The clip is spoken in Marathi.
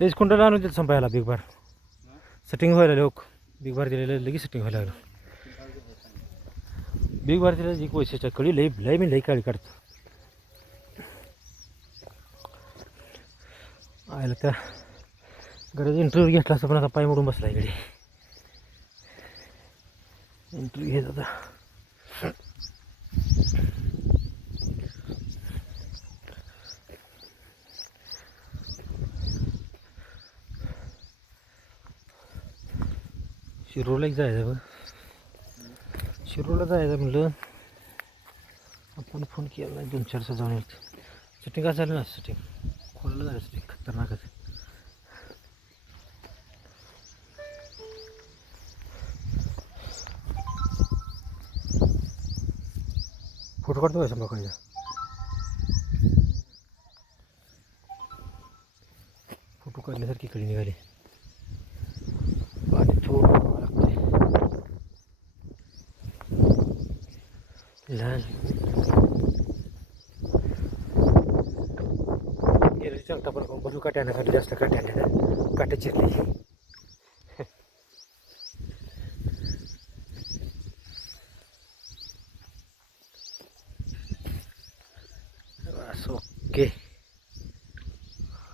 तेच कुंडला आणून देत संपायला बिग बार सेटिंग व्हायला लोक बिग बार दिलेलं लगेच सेटिंग व्हायला लागलं. बिग बार दिलेलं जी वैशिष्ट्य कळी लई लई मी लई काळी काढतो आयला त्या गरज इंटरव्ह्यू घेतला असं पण आता पाय मोडून बसला इकडे इंटरव्ह्यू घेत आता. शिरूरला जायचं बघ शिरूरला जायचं म्हटलं आपण फोन केला नाही 2-4 जाऊन येतो. सेटिंग काय झालं ना सेटिंग खोलायला जायचं सेटिंग खतरनाकच. फोटो काढतो का संभाकाळीचा फोटो काढण्यासारखी कडे निघाली पाणी थोडं लागते लहान गेली चालता पण बघू काट्यानं जास्त काट्याने काट्या चिरली बस ओके.